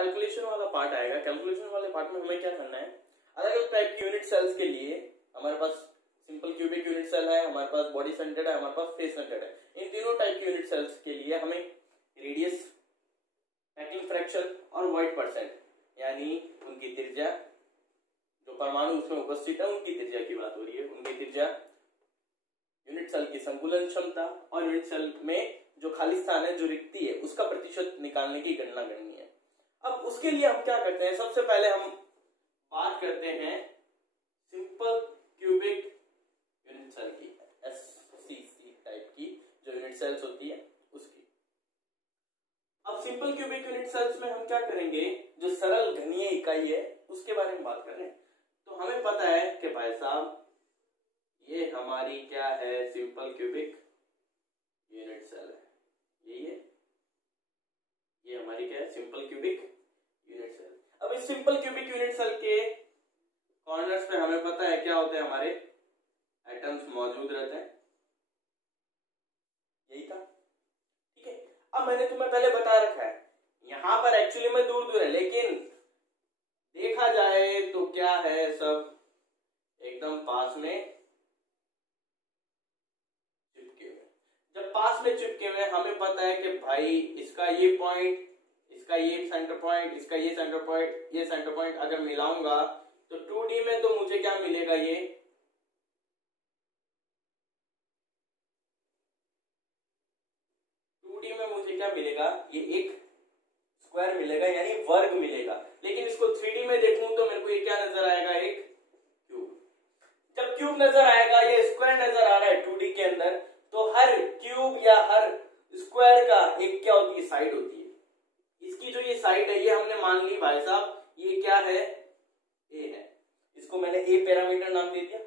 Calculation वाला part आएगा। Calculation वाले पार्ट में हमें क्या करना है, अलग अलग टाइप की यूनिट सेल्स के लिए हमारे पास सिंपल क्यूबिक यूनिट सेल है, हमारे पास बॉडी सेंटर्ड है, हमारे पास फेस सेंटर्ड है। इन तीनों टाइप की यूनिट सेल्स के लिए हमें रेडियस, पैकिंग फ्रैक्शन और वॉइड परसेंट यानी उनकी त्रिज्या, जो परमाणु उसमें उपस्थित है उनकी त्रिज्या की बात हो रही है, उनकी त्रिज्या, यूनिट सेल की संकुलन क्षमता और यूनिट सेल में जो खाली स्थान है, जो रिक्ति है, उसका प्रतिशत निकालने की गणना करनी है। अब उसके लिए हम क्या करते हैं, सबसे पहले हम बात करते हैं सिंपल क्यूबिक यूनिट सेल की, एससीसी टाइप की जो यूनिट सेल्स होती है उसकी। अब सिंपल क्यूबिक यूनिट सेल्स में हम क्या करेंगे, जो सरल घनीय इकाई है उसके बारे में बात कर रहे हैं। तो हमें पता है कि भाई साहब ये हमारी क्या है, सिंपल क्यूबिक यूनिट सेल है, ये हमारी क्या है, सिंपल क्यूबिक यूनिट सेल। अब इस सिंपल क्यूबिक यूनिट सेल के कॉर्नर्स पे हमें पता है क्या होते हैं, हमारे एटम्स मौजूद रहते हैं, यही था, ठीक है। अब मैंने तुम्हें पहले बता रखा है यहां पर एक्चुअली में दूर दूर है, लेकिन देखा जाए तो क्या है, सब एकदम पास में चिपके हुए। जब पास में चिपके हुए हमें पता है कि भाई इसका ये पॉइंट, इसका ये सेंटर पॉइंट, इसका ये सेंटर पॉइंट, ये सेंटर पॉइंट अगर मिलाऊंगा तो 2D में तो मुझे क्या मिलेगा, ये 2D में मुझे क्या मिलेगा, ये एक स्क्वायर मिलेगा यानी वर्ग मिलेगा। लेकिन इसको 3D में देखूं तो मेरे को ये क्या नजर आएगा, एक क्यूब। जब क्यूब नजर आएगा, ये स्क्वायर नजर आ रहा है 2D के अंदर, तो हर क्यूब या हर स्क्वायर का एक क्या होती है, साइड होती है। इसकी जो ये साइड है ये हमने मान ली भाई साहब ये क्या है, ए है, इसको मैंने ए पैरामीटर नाम दे दिया।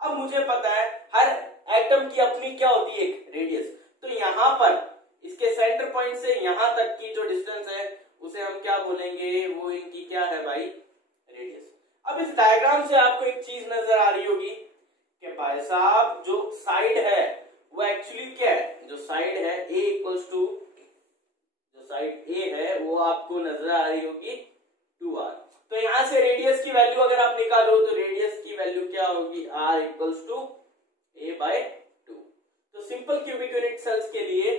अब मुझे पता है हर एटम की अपनी क्या होती है, एक रेडियस। तो यहां पर इसके सेंटर पॉइंट से यहां तक की जो डिस्टेंस है उसे हम क्या बोलेंगे, वो इनकी क्या है भाई, रेडियस। अब इस डायग्राम से आपको एक चीज नजर आ रही होगी कि भाई साहब जो साइड है वो एक्चुअली क्या है, जो साइड है a इक्वल्स टू, जो साइड a है वो आपको नजर आ रही होगी 2r। तो यहां से रेडियस की वैल्यू अगर आप निकालो तो रेडियस की वैल्यू क्या होगी, r इक्वल्स टू a/2। तो सिंपल क्यूबिक यूनिट सेल्स के लिए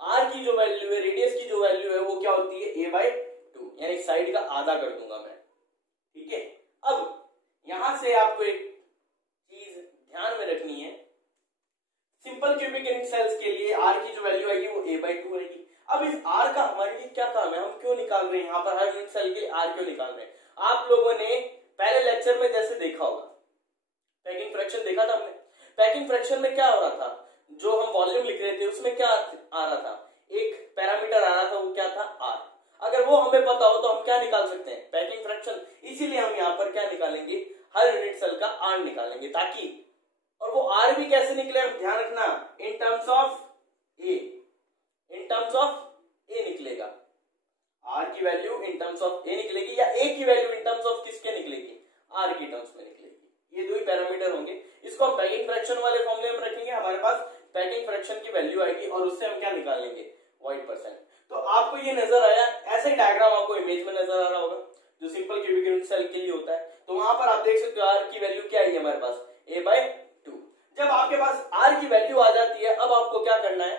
r की जो वैल्यू है, रेडियस की जो वैल्यू है वो क्या होती है, a/2, यानी साइड का आधा कर दूंगा मैं, ठीक है। अब यहां से आपको एक चीज ध्यान में रखनी है, सिंपल क्यूबिक यूनिट सेल्स के लिए r की जो वैल्यू आएगी वो a/2 आएगी। अब इस r का हमारे लिए क्या काम है, हम क्यों निकाल रहे हैं यहाँ पर, हर यूनिट सेल के लिए r क्यों निकाल रहे हैं। आप लोगों ने पहले लेक्चर में जैसे देखा होगा, पैकिंग फ्रैक्शन देखा था हमने। पैकिंग फ्रैक्शन में क्या हो रहा था, जो हम वॉल्यूम लिख रहे थे उसमें क्या आ रहा था, एक पैरामीटर आ रहा था, वो क्या था, r। अगर वो हमें पता हो तो हम क्या निकाल सकते हैं, पैकिंग फ्रैक्शन। इसीलिए हम यहाँ पर क्या निकालेंगे, हर यूनिट सेल का r निकालेंगे, ताकि, और वो r भी कैसे निकले, हम ध्यान रखना, in terms of a, in terms of a निकलेगा, r की value in terms of a निकलेगी, या a की वैल्यू इन टर्म्स ऑफ किसके निकलेगी, r की टर्म्स में निकलेगी। ये दो ही पैरामीटर होंगे। इसको हम पैकिंग फ्रैक्शन वाले फॉर्मूले में रखेंगे, हमारे पास पैकिंग फ्रैक्शन की वैल्यू आएगी और उससे हम क्या निकाल लेंगे, वॉइड परसेंट। तो आपको ये नजर आया, ऐसे ही डायग्राम आपको इमेज में नजर आ रहा होगा जो सिंपल क्यूबिक यूनिट सेल के लिए होता है। तो वहां पर आप देख सकते हो r की वैल्यू क्या है हमारे पास, a/2। जब आपके पास r की वैल्यू आ जाती है, अब आपको क्या करना है,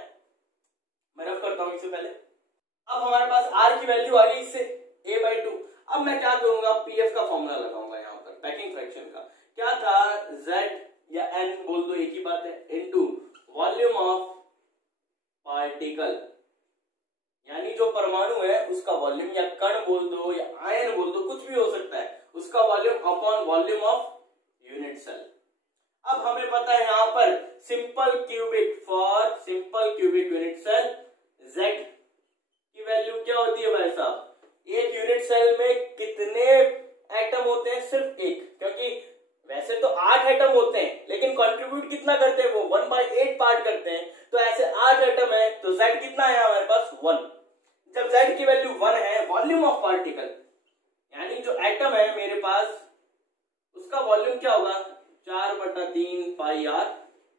मैं रफ करता हूं इससे पहले। अब हमारे पास r की वैल्यू आ गई, इससे a/2। अब मैं क्या करूंगा, pf का फॉर्मूला लगाऊंगा यहाँ पर, पैकिंग फ्रैक्शन का क्या था, z या n बोल दो, एक ही बात है, इनटू वॉल्यूम ऑफ पार्टिकल, यानी जो परमाणु है उसका वॉल्यूम, या कण बोल दो या आयन बोल दो, कुछ भी हो सकता है, उसका volume upon volume of unit cell. अब हमें पता है यहाँ पर simple cubic, for simple cubic unit cell z की वैल्यू क्या होती है भाई साहब, एक यूनिट सेल में कितने एटम होते हैं, सिर्फ एक, क्योंकि वैसे तो 8 एटम होते हैं लेकिन कंट्रीब्यूट कितना करते हैं, वो 1/8 पार्ट करते हैं। तो ऐसे 8 एटम है, तो z कितना है हमारे पास, 1। जब z की वैल्यू 1 है, वॉल्यूम ऑफ पार्टिकल यानी जो एटम है मेरे पास उसका वॉल्यूम क्या होगा, 4/3 pi r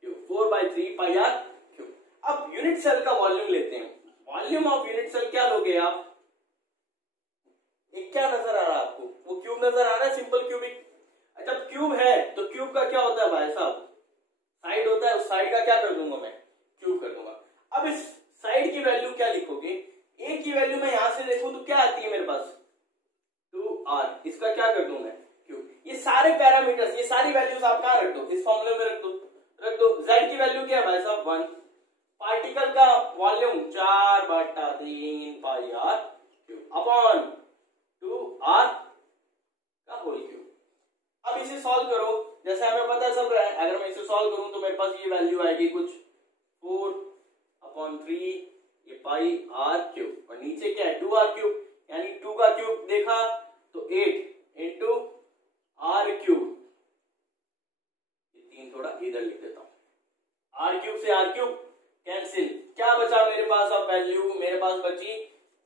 cube, 4/3 pi r cube. अब यूनिट सेल का वॉल्यूम लेते हैं, वॉल्यूम ऑफ यूनिट सेल क्या लोगे आप, क्या नजर आ रहा है आपको? वो क्यूब नजर आ रहा है, सिंपल क्यूबिक। जब क्यूब है तो क्यूब का क्या होता है भाई साहब? साइड होता है, उस साइड का क्या कर दूंगा मैं? क्यूब कर दूंगा। अब इस साइड की वैल्यू क्या लिखोगे? ए की वैल्यू मैं यहां से देखूं तो क्या आती है मेरे पास? 2r। इसका क्या कर दूं मैं? क्यूब। ये सारे पैरामीटर्स, ये सारी वैल्यूज आप कहां रख दो? इस फॉर्मूले में रख दो। z की वैल्यू क्या है भाई साहब? 1। पार्टिकल का volume 4/3 pi r cube upon 2r का होल क्यूब। अब इसे सॉल्व करो, जैसे हमें पता चल रहा है, अगर मैं इसे सॉल्व करूं तो मेरे पास ये वैल्यू आएगी कुछ 4/3 ये पाई r क्यूब, और नीचे क्या है? 2r क्यूब, यानी 2 का क्यूब देखा तो 8 इंटू r क्यूब। ये 3 थोड़ा इधर लिख देता हूं। r क्यूब से r क्यूब कैंसिल, क्या बचा मेरे पास? अब वैल्यू मेरे पास बची,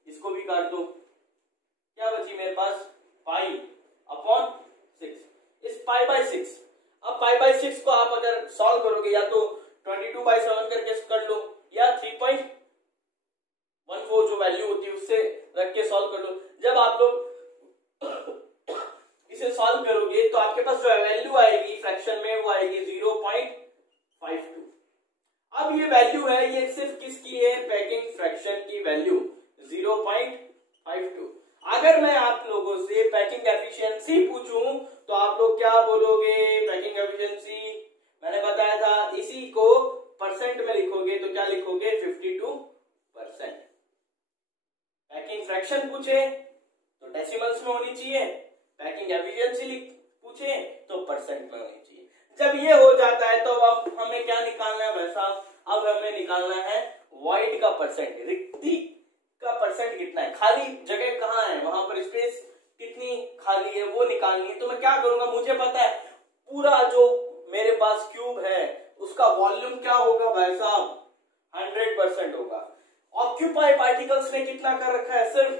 इसको भी काट दो, क्या बची मेरे पास? Pi upon 6। इस पाई बाय 6, अब पाई बाय 6 को आप अगर सॉल्व करोगे या तो 22/7 करके कर लो, या 3.14 जो वैल्यू होती है उससे रख के सॉल्व कर लो। जब आप लोग इसे सॉल्व करोगे तो आपके पास जो वैल्यू आएगी फ्रैक्शन में वो आएगी 0.52। अब ये वैल्यू है, ये सिर्फ किसकी है? पैकिंग फ्रैक्शन की वैल्यू 0.52। अगर मैं आप लोगों से पैकिंग एफिशिएंसी पूछूं तो आप लोग क्या बोलोगे? पैकिंग एफिशिएंसी मैंने बताया था, इसी को परसेंट में लिखोगे तो क्या लिखोगे? 52%। पैकिंग फ्रैक्शन पूछे तो डेसिमल्स में होनी चाहिए, पैकिंग एफिशिएंसी पूछे तो परसेंट में होनी चाहिए। जब ये हो जाता है तो अब हमें क्या निकालना है वैसा? अब हमें निकालना है वॉइड का परसेंट, रिक्ति का परसेंट कितना है, खाली जगह कहाँ है, वहां पर स्पेस कितनी खाली है वो निकालनी है। तो मैं क्या करूंगा? मुझे पता है पूरा जो मेरे पास क्यूब है उसका वॉल्यूम क्या होगा भाई साहब? 100% होगा। ऑक्यूपाई पार्टिकल्स ने कितना कर रखा है? सिर्फ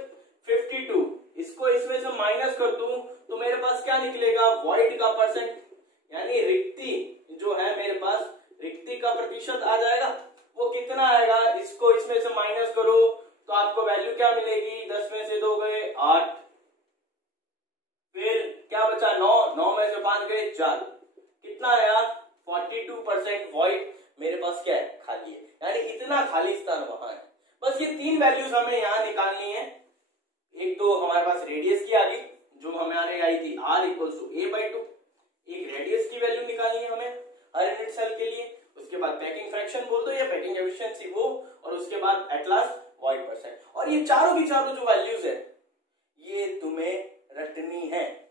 52। इसको इसमें से माइनस कर दूं तो मेरे पास क्या निकलेगा? वॉइड का परसेंट, यानी रिक्ति जो है मेरे पास, रिक्ति का प्रतिशत आ जाएगा। वो कितना आएगा? इसको इसमें से माइनस करो तो आपको वैल्यू क्या मिलेगी? 10 में से 2 गए 8, फिर क्या बचा? 9 में से 5 गए 4, कितना आया? 42% वॉइड मेरे पास क्या है? खाली है, यानी इतना खाली स्थान वहां है। बस ये 3 वैल्यूज हमें यहां निकालनी है। एक तो हमारे पास रेडियस की आ गई जो हमारे आई थी r = a/2, एक रेडियस की वैल्यू निकालनी है हमें हर यूनिट सेल के लिए। उसके बाद पैकिंग फ्रैक्शन बोल दो या पैकिंग एफिशिएंसी वो, और उसके बाद एट लास्ट वॉइड परसेंट। और ये चारों की चारों जो वैल्यूज है ये तुम्हें रटनी है,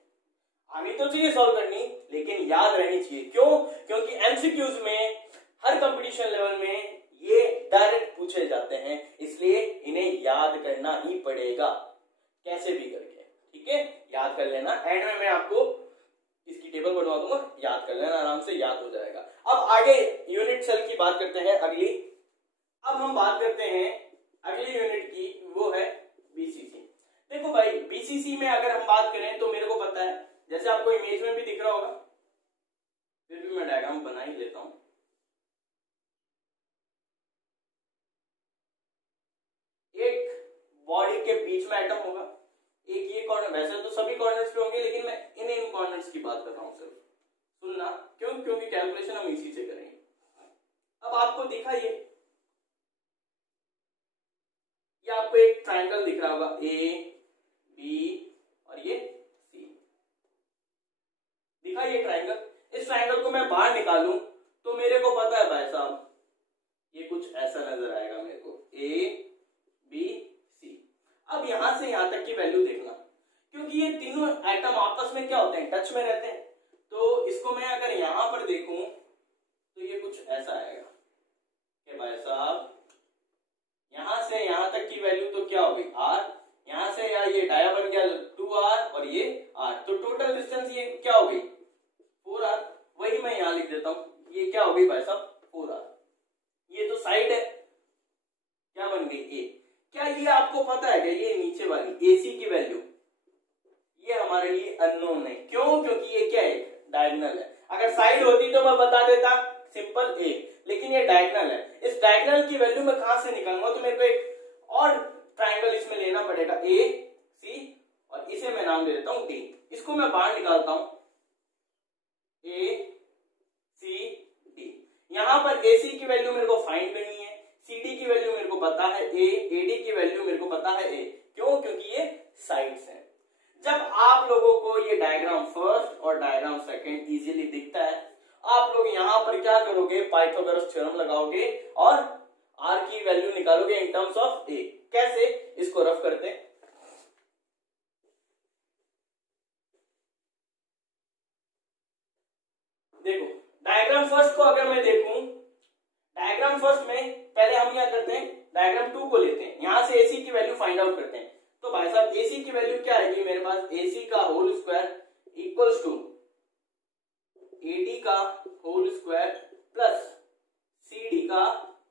आनी तो चाहिए सॉल्व करनी, लेकिन याद रहनी चाहिए। क्यों? क्योंकि एमसीक्यूज में हर कंपटीशन लेवल में ये डायरेक्ट पूछे जाते हैं, इसलिए इन्हें याद करना ही पड़ेगा कैसे भी करके। ठीक है, याद कर लेना। एंड में मैं आपको इसकी टेबल बनवा दूंगा, याद कर लेना, आराम से याद हो जाएगा। अब आगे यूनिट सेल की बात करते हैं अगली। अब हम बात करते हैं अगली यूनिट की, वो है बीसीसी। देखो भाई, बीसीसी में अगर हम बात करें तो मेरे को पता है, जैसे आपको इमेज में भी दिख रहा होगा, फिर भी मैं डायग्राम बना ही लेता हूं। एक बॉडी के बीच में एटम होगा, एक ये कॉर्नर, वैसे तो सभी कॉर्नर्स पे होंगे लेकिन मैं इन कॉर्नर्स की बात कर रहा हूं सिर्फ, सुनना। क्यों? क्योंकि कैलकुलेशन हम इसी से करेंगे। अब आपको दिखा ये आपको एक ट्रायंगल दिख रहा होगा, ए बी और ये सी दिखा ये ट्रायंगल। इस ट्रायंगल को मैं बाहर निकालूं तो मेरे को पता है भाई साहब ये कुछ ऐसा नजर आएगा मेरे को, ए बी सी। अब यहां से यहां तक की वैल्यू देखना, क्योंकि ये तीनों एटम आपस में क्या होते हैं? टच में रहते हैं। तो इसको मैं अगर यहां पर देखूं तो ये कुछ ऐसा आएगा कि भाई साहब यहां से यहां तक की वैल्यू तो क्या होगी? r। यहां से यार ये डाया बन गया 2r और ये r, तो टोटल डिस्टेंस ये क्या हो गई? 4r। वही मैं यहां लिख देता हूं, ये क्या हो गई भाई साहब? 4r। ये तो साइड है, क्या बन गई? a। क्या ये आपको पता है कि ये नीचे वाली ac की वैल्यू ये हमारे लिए अननोन है? क्यों? क्योंकि ये क्या है? डायगोनल है। अगर साइड होती तो मैं बता देता सिंपल a, लेकिन ये डायगोनल है। इस डायगोनल की वैल्यू मैं कहां से निकालूंगा? तो मेरे को एक और ट्रायंगल इसमें लेना पड़ेगा, ए सी, और इसे नाम दे देता हूं डी। इसको मैं बाहर निकालता हूं, ए सी डी। यहां पर ए सी की वैल्यू मेरे को फाइंड करनी है, सी डी की वैल्यू मेरे को पता है ए डी की वैल्यू मेरे को पता है ए। क्यों? क्योंकि ये साइड्स हैं। जब आप लोगों को ये डायग्राम फर्स्ट और डायग्राम सेकंड इजीली दिखता है, आप लोग यहां पर क्या करोगे, पाइथागोरस थ्योरम लगाओगे और आर की वैल्यू निकालोगे इन टर्म्स ऑफ ए। कैसे? इसको रफ करते हैं। देखो डायग्राम फर्स्ट को अगर मैं देखूं, डायग्राम फर्स्ट में पहले हम क्या करते हैं, डायग्राम टू को लेते हैं, यहां से एसी की वैल्यू फाइंड आउट करते हैं। तो भाई साहब एसी की वैल्यू क्या आएगी मेरे पास, एसी का whole square equals to AD का होल स्क्वायर प्लस सीडी का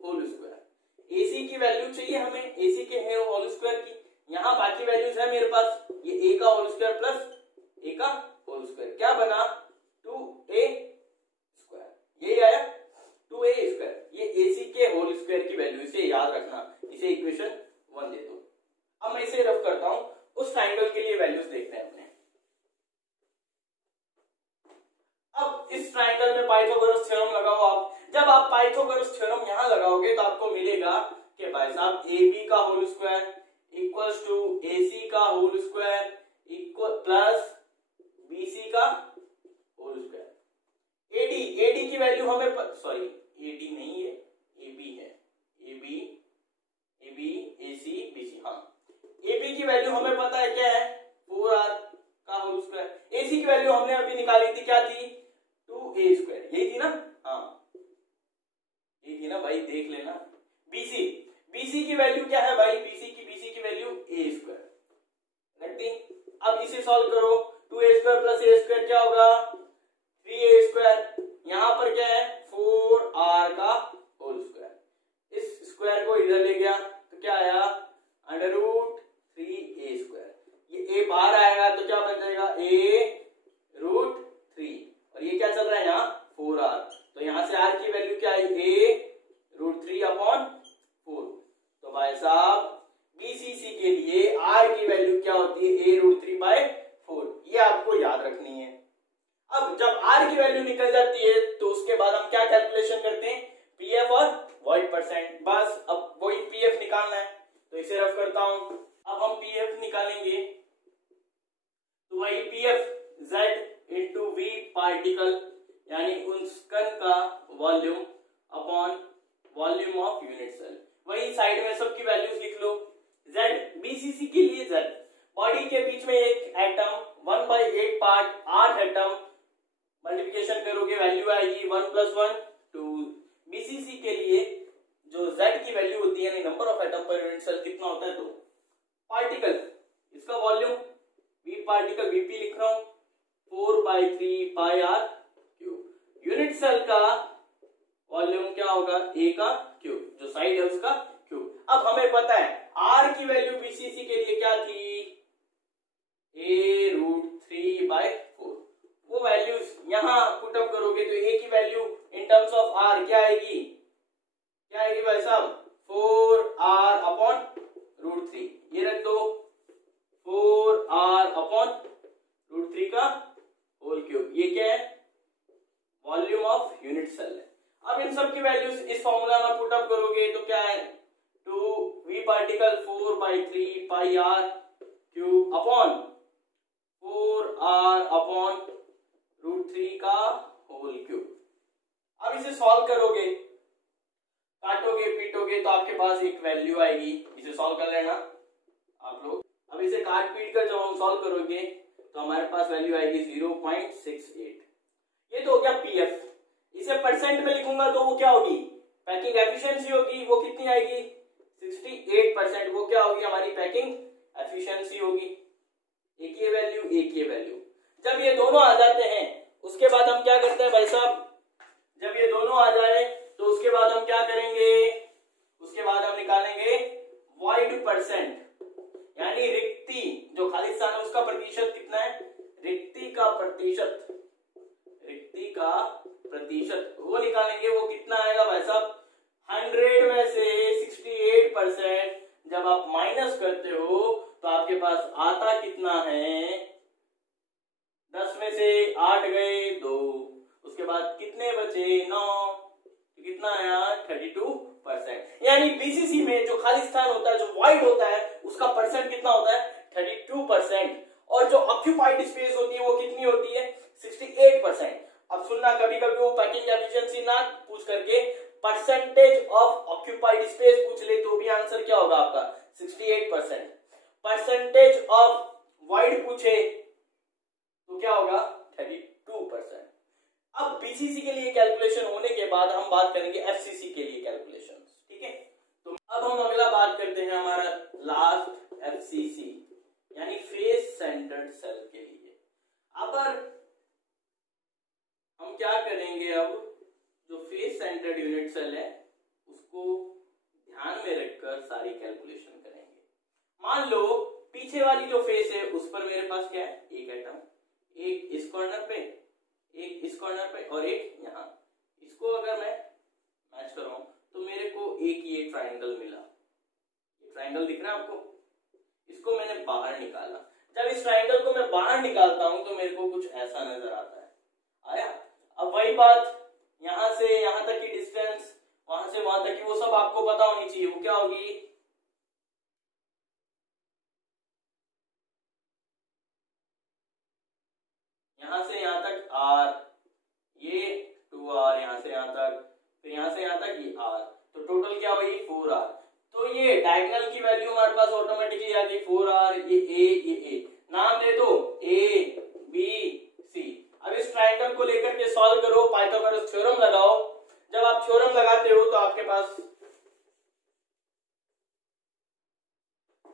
होल स्क्वायर। एसी की वैल्यू चाहिए हमें, एसी के होल स्क्वायर की, यहां बाकी वैल्यूज है मेरे पास, ये ए का होल स्क्वायर प्लस ए का होल स्क्वायर, क्या बना 2a स्क्वायर, यही आया 2a स्क्वायर। ये एसी के होल स्क्वायर की वैल्यू, इसे याद रखना, इसे इक्वेशन 1 दे दो। अब मैं इसे रफ करता हूं, उस ट्रायंगल के लिए वैल्यूज देखते हैं अपने। अब इस ट्रायंगल में पाइथागोरस थ्योरम लगाओ आप। जब आप पाइथागोरस थ्योरम यहां लगाओगे तो आपको मिलेगा कि भाई साहब ए बी का whole square equals to A C का whole square equal plus B C का होल स्क्वायर। एडी की वैल्यू हमें, सॉरी एडी नहीं है, एबी है, एबी ए सी बी सी। हाँ, एबी की वैल्यू हमें पता है क्या है, 4r का होल स्क्वायर। एसी की वैल्यू हमने अभी निकाली थी, क्या थी 2a स्क्वायर, यही थी ना। हाँ यही थी ना भाई, देख लेना। बीसी की वैल्यू क्या है भाई, बीसी की वैल्यू a स्क्वायर। अब इसे सॉल्व करो, 2a square plus a square क्या होगा 3a स्क्वायर। यहां पर क्या है 4r का होल स्क्वायर। इस स्क्वायर को इधर ले गया तो क्या आया अंडर रूट 3a स्क्वायर। ये a बाहर आएगा तो क्या बन जाएगा a रूट 3, और ये क्या चल रहा है यहाँ 4r, तो यहां से r की वैल्यू क्या आई a रूट 3 अपॉन 4। तो भाई साहब बीसीसी के लिए r की वैल्यू क्या होती है a रूट 3 बाय 4, ये आपको याद रखनी है। अब जब r की वैल्यू निकल जाती है तो उसके बाद हम क्या कैलकुलेशन करते हैं, पीएफ और वॉइड परसेंट। बस अब वही पीएफ निकालना है, तो इसे रफ करता हूं। अब हम पीएफ निकालेंगे तो वही PF z into v particle, यानी उस कण का volume upon volume of unit cell. वही साइड में सबकी वैल्यूज लिख लो। z बीसीसी के लिए z, बॉडी के बीच में एक एटम 1/8 पार्ट 8 एटम, मल्टीप्लिकेशन करोगे वैल्यू आएगी 1 + 1 2। बीसीसी के लिए जो z की वैल्यू होती है, number of atom per unit cell कितना होता है, 2। पार्टिकल, इसका वॉल्यूम v पार्टिकल vp लिख रहा हूं 4/3 pi r cube. Unit cell का वॉल्यूम क्या होगा a का क्यूब, जो साइड है उसका क्यूब। अब हमें पता है r की वैल्यू बीसीसी के लिए क्या थी a रूट 3/4। वो वैल्यूज यहां पुट अप करोगे तो a की value in terms of r क्या आएगी, क्या आएगी भाई साहब 4r अपॉन रूट 3। ये रख दो 4r अपॉन रूट 3 का होल क्यूब। ये क्या है वॉल्यूम ऑफ यूनिट सेल है। अब इन सब की वैल्यूज इस फॉर्मूला में पुट अप करोगे तो क्या है 2v particle 4/3 pi r cube upon 4r upon root 3 का होल क्यूब। अब इसे सॉल्व करोगे, काटोगे पीटोगे तो आपके पास एक वैल्यू आएगी, इसे सॉल्व कर लेना आप लोग। अब इसे काट पीट कर जब हम सॉल्व करोगे तो हमारे पास वैल्यू आएगी 0.68। ये तो हो गया पीएफ। इसे परसेंट में लिखूंगा तो वो क्या होगी, पैकिंग एफिशिएंसी होगी, वो कितनी आएगी 68%। वो क्या होगी हमारी पैकिंग एफिशिएंसी होगी। एक ये वैल्यू, एक ये वैल्यू। जब ये दोनों आ जाते हैं उसके बाद हम क्या करते हैं भाई साहब, जब ये दोनों आ जाए तो उसके बाद हम क्या करेंगे, उसके बाद हम निकालेंगे वॉइड परसेंट, यानी रिक्ति जो खाली स्थान है उसका प्रतिशत कितना है, रिक्ति का प्रतिशत, रिक्ति का प्रतिशत वो निकालेंगे। वो कितना आएगा भाई साहब 100 में से 68% जब आप माइनस करते हो तो आपके पास आता कितना है 10 में से 8 गए 2, उसके बाद कितने बचे 9, तो कितना आया 32%। यानी बीसीसी में जो खाली स्थान होता है, जो वाइड होता है, उसका परसेंट कितना होता है 32%, और जो ऑक्यूपाइड स्पेस होती है वो कितनी होती है 68%। अब सुनना, कभी कभी वो पैकिंग एफिशिएंसी ना पूछ करके परसेंटेज ऑफ ऑक्यूपाइड स्पेस पूछ ले तो भी आंसर क्या होगा आपका 68%। परसेंटेज ऑफ वाइड पूछे तो क्या होगा 32%। अब बीसीसी के लिए कैलकुलेशन होने के बाद हम बात करेंगे एफसीसी के लिए कैलकुलेशन, ठीक है। तो अब हम अगला बात करते हैं हमारा लास्ट एफसीसी यानी फेस सेंटर्ड सेल के लिए। अब हम क्या करेंगे, अब जो फेस सेंटर्ड यूनिट सेल है उसको ध्यान में रखकर सारी कैलकुलेशन करेंगे। मान लो पीछे वाली जो फेस है उस पर मेरे पास क्या है, एक एटम, एक इस कॉर्नर पे, एक इस कॉर्नर पे और एक यहाँ। इसको अगर मैं मैच कराऊं तो मेरे को एक ये ट्राइंगल मिला। ये ट्राइंगल दिख रहा है आपको, इसको मैंने बाहर निकाला। जब इस ट्राइंगल को मैं बाहर निकालता हूं तो मेरे को कुछ ऐसा नजर आता है, आया। अब वही बात, यहां से यहां तक की डिस्टेंस, वहां से वहां तक की, वो सब आपको पता होनी चाहिए। वो क्या होगी, यहां से यहां तक r, ये 2r, यहां से यहां तक, फिर यहां से यहां तक ये r, तो टोटल क्या हुई 4r। तो ये डायगोनल की वैल्यू हमारे पास ऑटोमेटिकली आ गई 4r, ये a नाम दे दो a b c। अब इस ट्राइंगल को लेकर के सॉल्व करो, पाइथागोरस थ्योरम लगाओ। जब आप थ्योरम लगाते हो तो आपके पास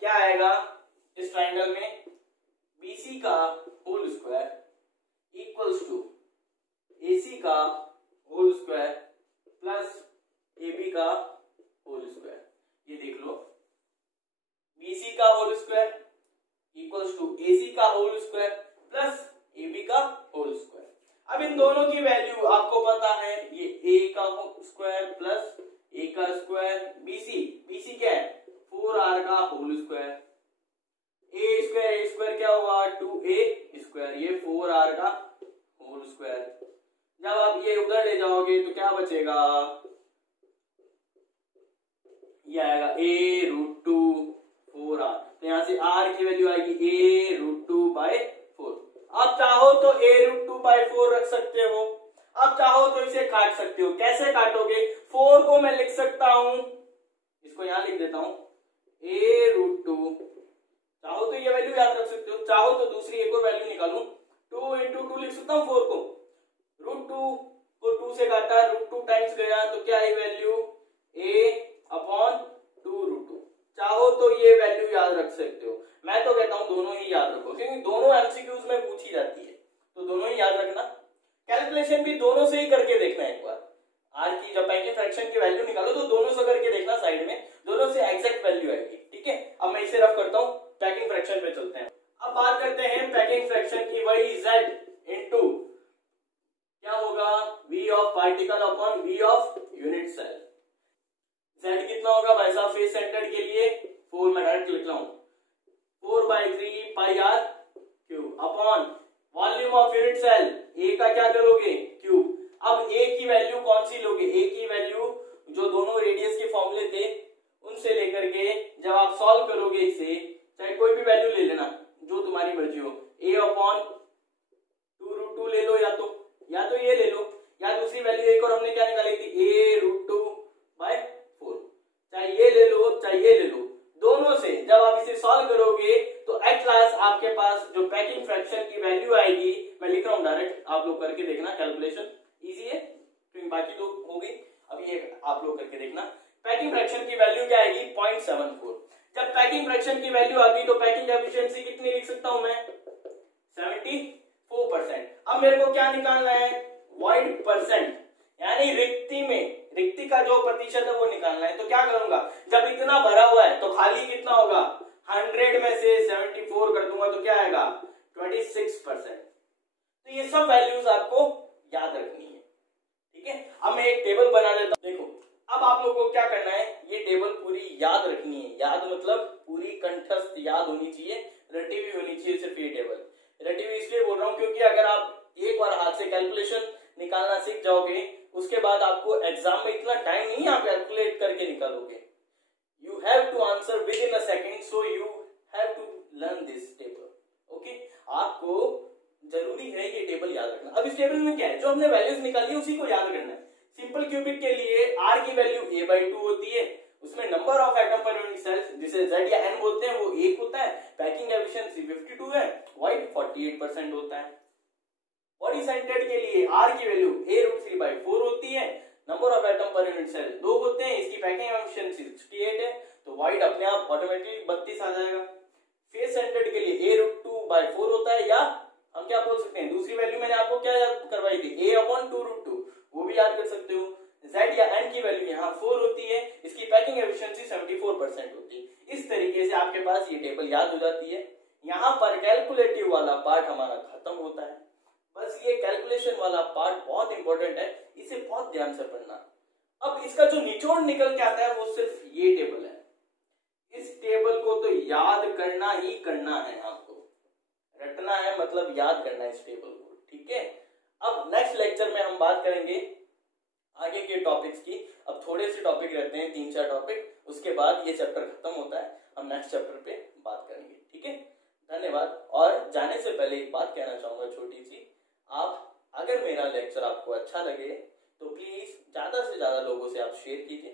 क्या आएगा, इस ट्राइंगल में BC का whole square equals to AC का होल स्क्वायर प्लस AB का होल स्क्वायर। ये देख लो, BC का whole square equals to AC का होल स्क्वायर प्लस AB का होल स्क्वायर। अब इन दोनों की वैल्यू आपको पता है, ये A का स्क्वायर प्लस A का स्क्वायर, BC क्या है 4R का होल स्क्वायर, A स्क्वायर क्या होगा 2A स्क्वायर, ये 4R का होल स्क्वायर। जब आप ये उधर ले जाओगे तो क्या बचेगा, ये आएगा a√2 4r। तो यहां से r की वैल्यू आएगी a√2/4। आप चाहो तो a√2/4 रख सकते हो, आप चाहो तो इसे काट सकते हो। कैसे काटोगे, 4 को मैं लिख सकता हूं, इसको यहां लिख देता हूं a√2, चाहो तो ये वैल्यू याद रख सकते हो, चाहो तो दूसरी एक और वैल्यू निकालूं, 2 × 2 लिख सकता हूं 4 को, √2 को 2 से काटा, √2 टाइम्स गया तो क्या है वैल्यू a/2√2। चाहो तो ये वैल्यू याद रख सकते हो। मैं तो कहता हूं दोनों ही याद रखो, क्योंकि दोनों एमसीक्यूज में पूछी जाती है, तो दोनों ही याद रखना। कैलकुलेशन भी दोनों से ही करके देखना एक बार। आर की जब पैकिंग फ्रैक्शन की वैल्यू निकालो तो दोनों से करके देखना, साइड में दोनों से एग्जैक्ट वैल्यू आएगी, ठीक है। अब मैं इसे रफ करता हूं, पैकिंग फ्रैक्शन पे चलते हैं। अब बात करते हैं पैकिंग फ्रैक्शन की, वही z इनटू क्या होगा v of particle upon v of unit cell. z कितना होगा भाई साहब फेस सेंटर्ड के लिए 4, मैं डायरेक्ट लिख रहा हूं 4/3 πr³ upon volume of unit cell, a का क्या करोगे क्यूब। अब a की वैल्यू कौन सी लोगे, a की वैल्यू जो दोनों रेडियस के फॉर्मूले थे उनसे लेकर के जब आप सॉल्व करोगे इसे, चाहे कोई भी वैल्यू ले लेना जो तुम्हारी मर्जी हो, a/2√2 ले लो, या तो ये ले लो, या दूसरी वैल्यू एक और हमने क्या निकाली थी a√2/4, चाहे ये ले लो चाहे ये ले लो, दोनों से जब आप इसे सॉल्व करोगे तो एट लास्ट आपके पास जो पैकिंग फ्रैक्शन की वैल्यू आएगी, मैं लिख रहा हूं डायरेक्ट, आप लोग करके देखना, कैलकुलेशन इजी है क्योंकि बाकी तो हो गई, अब ये आप लोग करके देखना। पैकिंग फ्रैक्शन की वैल्यू क्या आएगी 0.74। जब पैकिंग फ्रैक्शन की वैल्यू आती तो पैकिंग एफिशिएंसी कितनी लिख सकता हूं मैं 74%। अब मेरे को क्या निकालना है वॉइड परसेंट, यानी रिक्ति का जो प्रतिशत है वो निकालना है। तो क्या करूंगा, जब इतना भरा हुआ है तो खाली कितना होगा, 100 में से 74 कर दूंगा तो क्या आएगा 26%। तो ये सब वैल्यूज आपको याद रखनी है, ठीक है। अब मैं एक टेबल बना लेता हूं, देखो अब आप लोगों को क्या करना है, ये टेबल पूरी याद रखनी है। याद मतलब पूरी कंठस्थ याद होनी चाहिए, रटी हुई होनी चाहिए सिर्फ ये टेबल। रटी हुई इसलिए बोल रहा हूं क्योंकि एग्जाम में इतना टाइम नहीं आप कैलकुलेट करके निकालोगे, you have to answer within a second, so you have to learn this table. Okay, आपको जरूरी है ये टेबल याद रखना। अब इस टेबल में क्या है, जो हमने वैल्यूज निकाली है उसी को याद करना है। सिंपल क्यूबिक के लिए r की वैल्यू a/2 होती है, उसमें number of atom per unit cells जिसे z या n बोलते हैं वो 1 होता है, पैकिंग एफिशिएंसी 52 है, वाइट 48% होता है। बॉडी सेंटर्ड के लिए r की वैल्यू a√3/4 होती है, number of atom per unit cell 2 होते हैं, इसकी पैकिंग एफिशिएंसी 68 है, तो वाइट अपने आप ऑटोमेटिकली 32 आ जाएगा। फेस सेंटर्ड के लिए a√2/4 होता है, या हम क्या बोल सकते हैं, दूसरी वैल्यू मैंने आपको क्या याद करवाई थी, a/2√2, वो भी याद कर सकते हो। z या n की वैल्यू यहाँ 4 होती है, इसकी पैकिंग एफिशिएंसी 74% होती है। इस तरीके से आपके पास ये टेबल याद हो जाती है। यहाँ पर कैलकुलेटिव वाला पार्ट हमारा खत्म होता है। बस ये कैलकुलेशन वाला पार्ट बहुत इंपॉर्टेंट है, इसे बहुत ध्यान से पढ़ना। अब इसका जो निचोड़ निकल के आता है वो सिर्फ ये टेबल है। इस टेबल को तो याद करना ही करना है, आपको रटना है, मतलब याद करना है इस टेबल को, ठीक है। अब नेक्स्ट लेक्चर में हम बात करेंगे आगे के टॉपिक्स की। अब थोड़े से टॉपिक रहते हैं, 3-4 टॉपिक, उसके बाद ये चैप्टर खत्म होता है, हम नेक्स्ट चैप्टर पे बात करेंगे, ठीक है। धन्यवाद। और जाने से पहले एक बात कहना चाहूंगा छोटी सी, आप अगर मेरा लेक्चर आपको अच्छा लगे तो प्लीज ज्यादा से ज्यादा लोगों से आप शेयर कीजिए।